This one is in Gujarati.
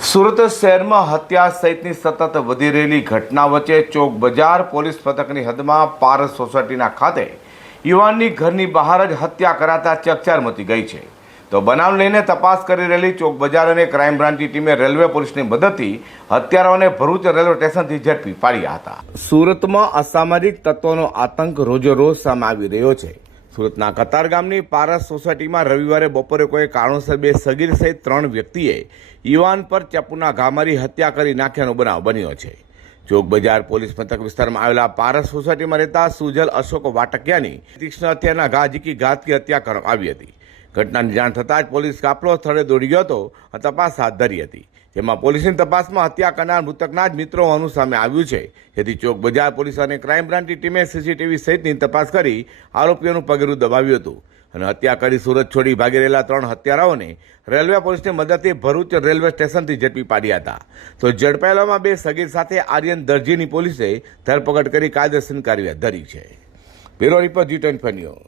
સુરત શહેરમાં હત્યા સહિતની સતત વધી રહેલી ઘટના વચ્ચે ચોક બજાર પોલીસ મથકની હદમાં પારસ સોસાયટીના ખાતે યુવાનની ઘરની બહાર જ હત્યા કરાતા ચકચાર મચી ગઈ છે. તો બનાવ લઈને તપાસ કરી રહેલી ચોક બજાર અને ક્રાઇમ બ્રાન્ચની ટીમે રેલવે પોલીસની મદદથી હત્યારાઓને ભરૂચ રેલવે સ્ટેશનથી ઝડપી પાડ્યા હતા. સુરતમાં અસામાજિક તત્વોનો આતંક રોજે રોજ સામે આવી રહ્યો છે. સુરતના કતાર ગામની પારસ સોસાયટીમાં રવિવારે બપોરે કોઈ કારણોસર બે સગીર સહિત ત્રણ વ્યક્તિએ યુવાન પર ચપ્પુના ઘા મારી હત્યા કરી નાખ્યાનો બનાવ બન્યો છે. ચોક બજાર પોલીસ મથક વિસ્તારમાં આવેલા પારસ સોસાયટીમાં રહેતા સુજલ અશોક વાટકિયાની તીક્ષ્ણ હત્યાના ઘા ઝીકી ઘાતકી હત્યા કરવામાં આવી હતી. ઘટનાની જાણ થતાં જ પોલીસ કાફલો સ્થળે દોડી ગયો હતો અને તપાસ હાથ ધરી હતી. જેમાં પોલીસની તપાસમાં હત્યા કરનાર મૃતકના જ મિત્રો હોવાનું સામે આવ્યું છે. જેથી ચોક બજાર પોલીસ અને ક્રાઇમ બ્રાન્ચની ટીમે સીસીટીવી સહિતની તપાસ કરી આરોપીઓનું પગેરું દબાવ્યું હતું. અને હત્યા કરી સુરત છોડી ભાગી રહેલા ત્રણ હત્યારાઓને રેલવે પોલીસની મદદથી ભરૂચ રેલવે સ્ટેશનથી ઝડપી પાડ્યા હતા. તો ઝડપાયેલામાં બે સગીર સાથે આર્યન દરજીની પોલીસે ધરપકડ કરી કાયદેસરની કાર્યવાહી ધરી છે. Bureau report G twenty